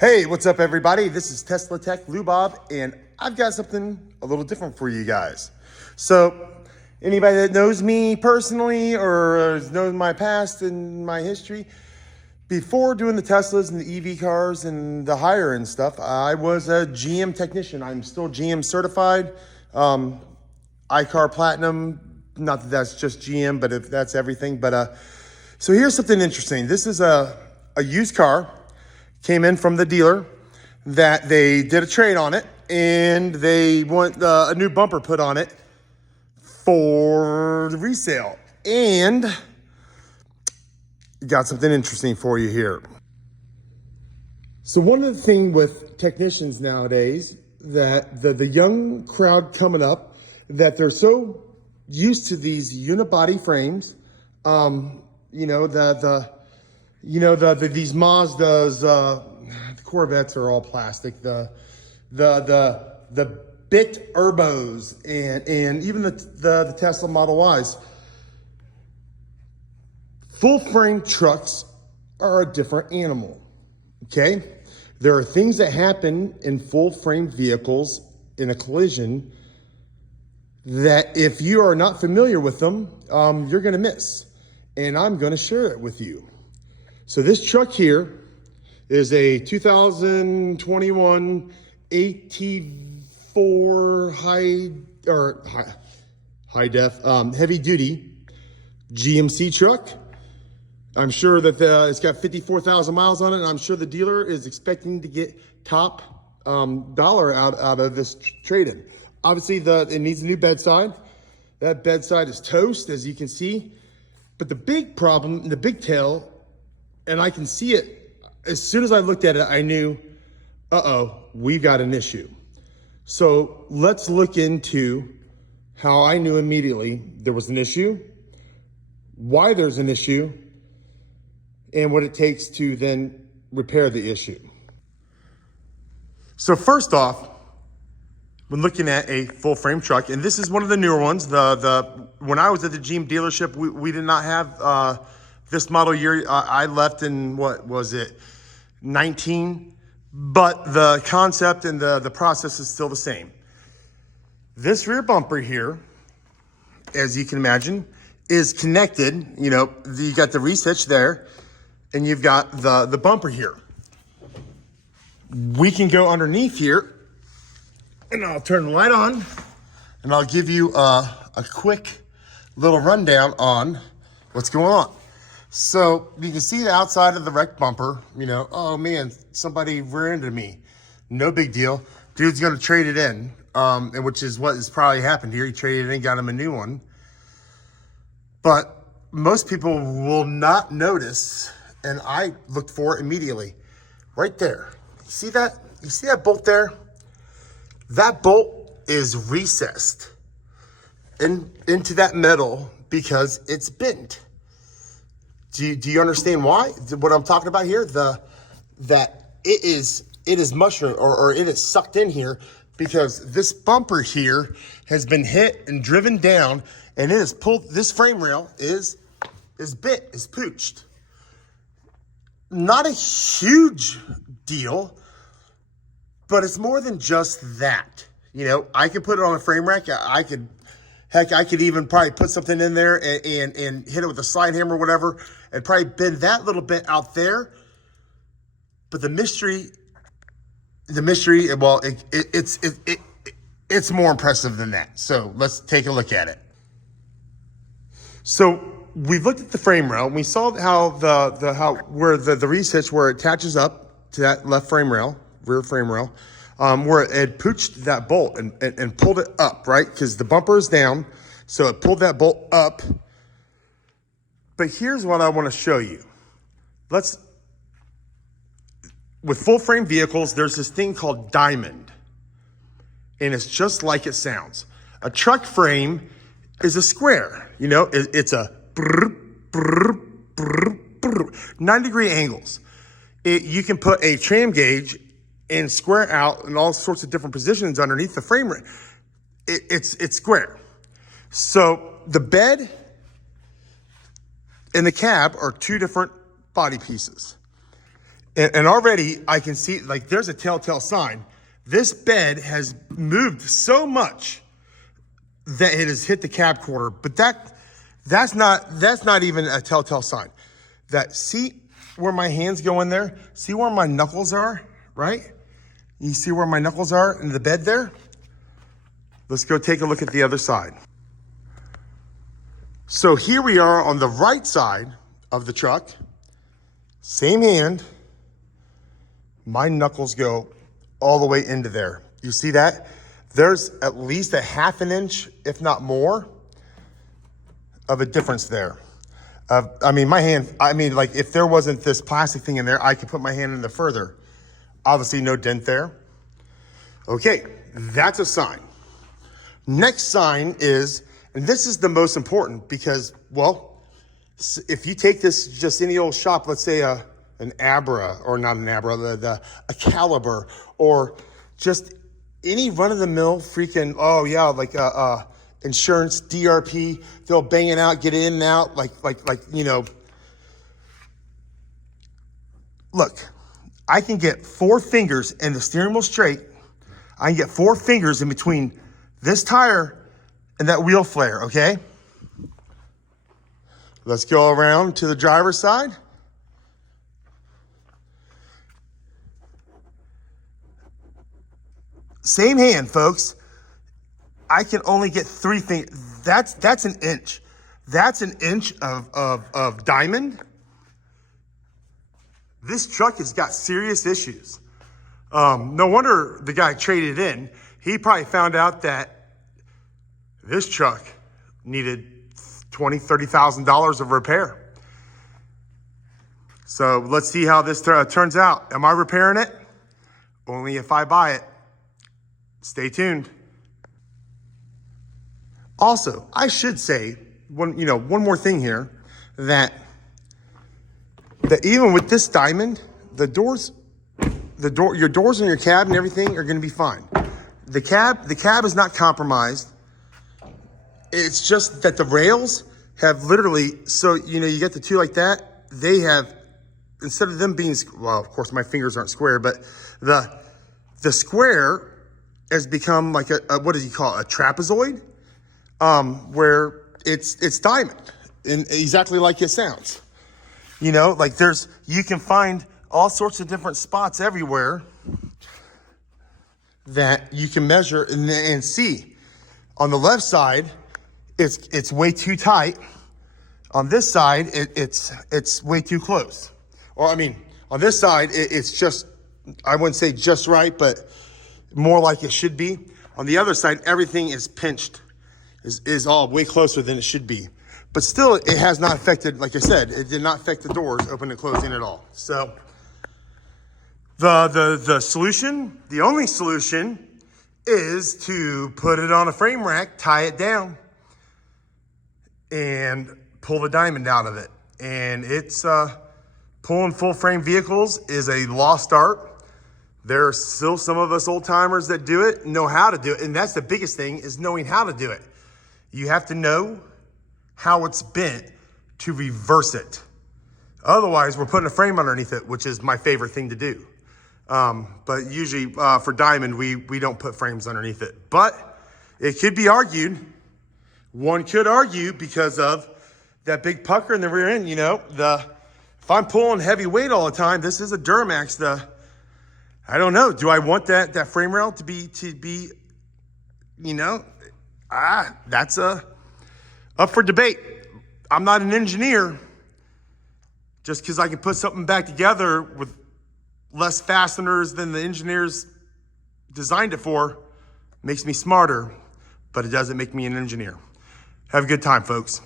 Hey, what's up everybody? This is Tesla Tech Lou Bob, and I've got something a little different for you guys. So, anybody that knows me personally or knows my past and my history, before doing the Teslas and the EV cars and the higher end stuff, I was a GM technician. I'm still GM certified, iCar Platinum. Not that that's just GM, but if that's everything. But so here's something interesting. This is a used car. Came in from the dealer that they did a trade on it, and they want a new bumper put on it for resale. And got something interesting for you here. So one of the things with technicians nowadays, that the young crowd coming up, that they're so used to these unibody frames, these Mazdas, the Corvettes are all plastic. The bit Urbos and even the Tesla Model Ys. Full frame trucks are a different animal. Okay, there are things that happen in full frame vehicles in a collision that if you are not familiar with them, you're going to miss, and I'm going to share it with you. So this truck here is a 2021 AT4 high def heavy duty GMC truck. I'm sure that it's got 54,000 miles on it, and I'm sure the dealer is expecting to get top dollar out of this trade-in. Obviously, it needs a new bedside. That bedside is toast, as you can see. But the big problem, the big tail, and I can see it, as soon as I looked at it, I knew, we've got an issue. So let's look into how I knew immediately there was an issue, why there's an issue, and what it takes to then repair the issue. So first off, when looking at a full frame truck, and this is one of the newer ones, when I was at the GM dealership, we did not have this model year. I left in, what was it, 19? But the concept and the process is still the same. This rear bumper here, as you can imagine, is connected. You got the resetch there, and you've got the bumper here. We can go underneath here, and I'll turn the light on, and I'll give you a quick little rundown on what's going on. So you can see the outside of the wrecked bumper. Oh man, somebody rear-ended me. No big deal. Dude's gonna trade it in, and which is what has probably happened here. He traded it in, got him a new one. But most people will not notice, and I looked for it immediately. Right there. See that? You see that bolt there? That bolt is recessed into that metal because it's bent. Do you understand why? What I'm talking about here? That it is mushed or it is sucked in here because this bumper here has been hit and driven down, and it is pulled. This frame rail is bit, is pooched. Not a huge deal, but it's more than just that. I could put it on a frame rack. I could even probably put something in there and hit it with a slide hammer or whatever, and probably bend that little bit out there. But the mystery, well, it's more impressive than that. So let's take a look at it. So we've looked at the frame rail, and we saw how where the resetch, where it attaches up to that left frame rail, rear frame rail, where it had pooched that bolt and pulled it up, right? Because the bumper is down, so it pulled that bolt up. But here's what I want to show you. With full frame vehicles, there's this thing called diamond, and it's just like it sounds. A truck frame is a square. It's a 90-degree angles. You can put a tram gauge and square out in all sorts of different positions underneath the frame. It's square. So the bed and the cab are two different body pieces. And already I can see, like, there's a telltale sign. This bed has moved so much that it has hit the cab quarter, but that's not even a telltale sign. That, see where my hands go in there? See where my knuckles are, right? You see where my knuckles are in the bed there? Let's go take a look at the other side. So here we are on the right side of the truck. Same hand. My knuckles go all the way into there. You see that? There's at least a ½ an inch, if not more, of a difference there. I mean, my hand, like if there wasn't this plastic thing in there, I could put my hand in there further. Obviously no dent there. Okay, that's a sign. Next sign is, and this is the most important because, well, if you take this just any old shop, let's say an Abra, or not an Abra, a Caliber, or just any run-of-the-mill freaking, oh yeah, like insurance, DRP, they'll bang it out, get in and out, like, you know. Look, I can get 4 fingers in the steering wheel straight. I can get 4 fingers in between this tire and that wheel flare, okay? Let's go around to the driver's side. Same hand, folks. I can only get 3 fingers. That's an inch. That's an inch of diamond. This truck has got serious issues. No wonder the guy traded in. He probably found out that this truck needed $20,000, $30,000 of repair. So let's see how this turns out. Am I repairing it? Only if I buy it. Stay tuned. Also, I should say one more thing here, that even with this diamond, your doors on your cab and everything are going to be fine. The cab is not compromised. It's just that the rails have literally, so you get the two like that. They have, instead of them being, well, of course my fingers aren't square, but the square has become like a what does he call it? A trapezoid, where it's diamond, and exactly like it sounds. Like you can find all sorts of different spots everywhere that you can measure and see. On the left side, it's way too tight. On this side, it's way too close. Or on this side, it's just, I wouldn't say just right, but more like it should be. On the other side, everything is pinched, is all way closer than it should be. But still, it has not affected, like I said, it did not affect the doors open and closing at all. So the solution, the only solution, is to put it on a frame rack, tie it down, and pull the diamond out of it. And it's pulling full frame vehicles is a lost art. There are still some of us old timers that do it, know how to do it. And that's the biggest thing, is knowing how to do it. You have to know how it's bent to reverse it. Otherwise, we're putting a frame underneath it, which is my favorite thing to do. But usually for diamond, we don't put frames underneath it. But it could be argued, one could argue, because of that big pucker in the rear end, if I'm pulling heavy weight all the time, this is a Duramax, I don't know, do I want that frame rail to be, that's up for debate. I'm not an engineer. Just because I can put something back together with less fasteners than the engineers designed it for makes me smarter, but it doesn't make me an engineer. Have a good time, folks.